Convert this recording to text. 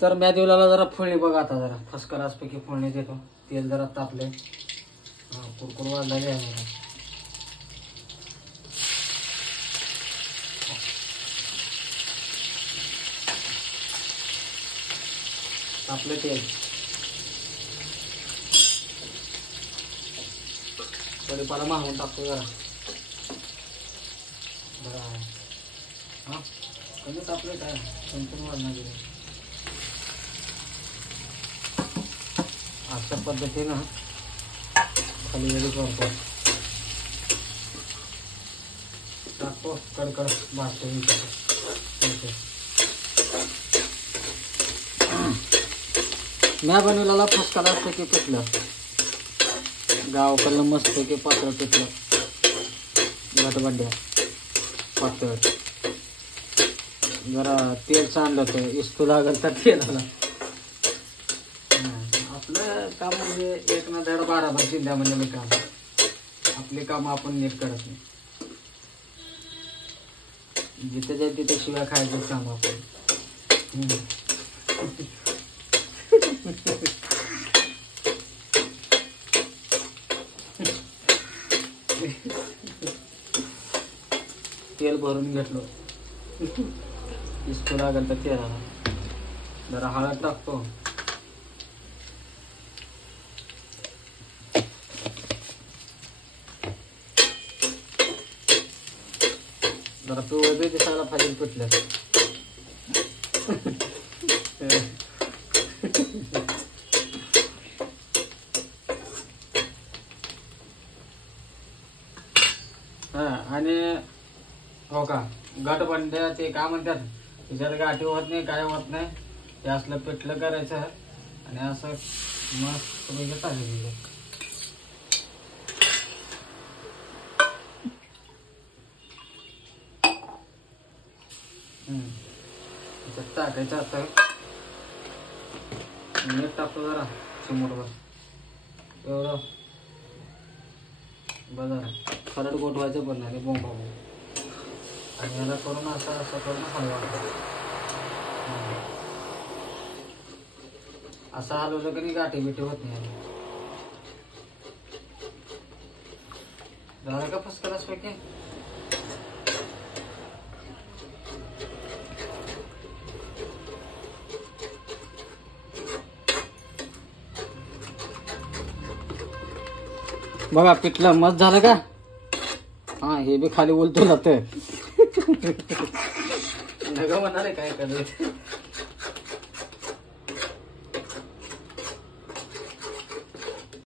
तर मॅदेवला जरा फोडणी बघा आता, जरा फसकरास पैकी फोडणी देतो. तेल जरा तापले, कुरकुर वाढलेली आहे जरा. तापले तेल, कढीपत्ता मागून टाकतो जरा. बरं आहे. हा कमी तापले काय चमचम वाढणार गेले. अशा पद्धतीनं खाली वेळी करतो, टाकतो कडकड भाजतो. म्या बनवलेला फसकाला असतं की पिठलं, गावाकडलं मस्त की पातळ पिठलं, घटबड्ड्या पातळ. जरा तेल सांडलं होतं, इस्तू लागल तर तेलाला. आपलं काम म्हणजे 1 ना 1.5 12 चिंध्या म्हणजे काम. आपले काम आपण नीट करत नाही. जिथे जाईल तिथे शिव्या खायचं काम आपण. तेल भरून घेतलं, इस्तू लागल तर तेलाला. जरा हळद टाकतो, जरा पिवळं बी दिसायला पाहिजे पिठलं. हा आणि हो का घटबंड्या ते काय म्हणतात, त्याच्यात गाठी होत नाही, काय होत नाही. ते असलं पिठलं करायचं आणि असं मस्त पैकी टाकायचं. त्याच्यात टाकायचं. आता मीठ टाकतो जरा चिमूटभर, एवढं बघा. खरड गोठवायचं पण नाही, बोंबा. आणि याला करून असं करून हलवायचं. असं हलवलं की गाठी बिठी होत नाही. झालं का फसकलाच पैकी. बघा पिठलं मस्त झालं का. हा हे बी खाली उलटून जातं. नका म्हणाले काय करायचं.